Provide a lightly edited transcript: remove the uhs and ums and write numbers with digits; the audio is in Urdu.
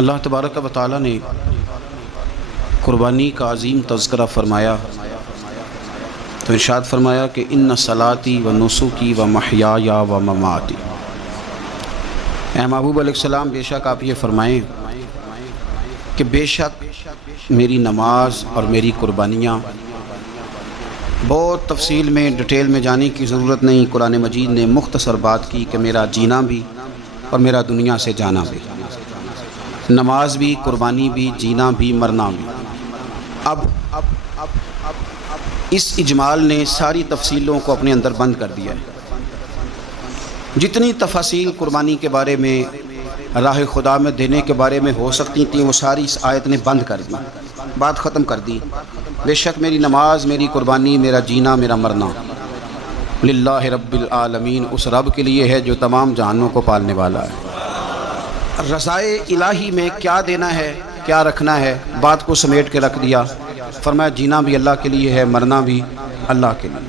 اللہ تبارک و تعالیٰ نے قربانی کا عظیم تذکرہ فرمایا تو ارشاد فرمایا کہ ان صلاتی و نسکی و محیای و مماتی۔ اے محبوب علیہ السلام، بے شک آپ یہ فرمائیں کہ بے شک میری نماز اور میری قربانیاں، بہت تفصیل میں ڈیٹیل میں جانے کی ضرورت نہیں، قرآن مجید نے مختصر بات کی کہ میرا جینا بھی اور میرا دنیا سے جانا بھی، نماز بھی، قربانی بھی، جینا بھی، مرنا بھی۔ اب اس اجمال نے ساری تفصیلوں کو اپنے اندر بند کر دیا ہے۔ جتنی تفاصیل قربانی کے بارے میں، راہ خدا میں دینے کے بارے میں ہو سکتی تھیں، وہ ساری اس آیت نے بند کر دی، بات ختم کر دی۔ بے شک میری نماز، میری قربانی، میرا جینا، میرا مرنا للہ رب العالمین، اس رب کے لیے ہے جو تمام جہانوں کو پالنے والا ہے۔ رضائے الہی میں کیا دینا ہے، کیا رکھنا ہے، بات کو سمیٹ کے رکھ دیا۔ فرمایا جینا بھی اللہ کے لیے ہے، مرنا بھی اللہ کے لیے۔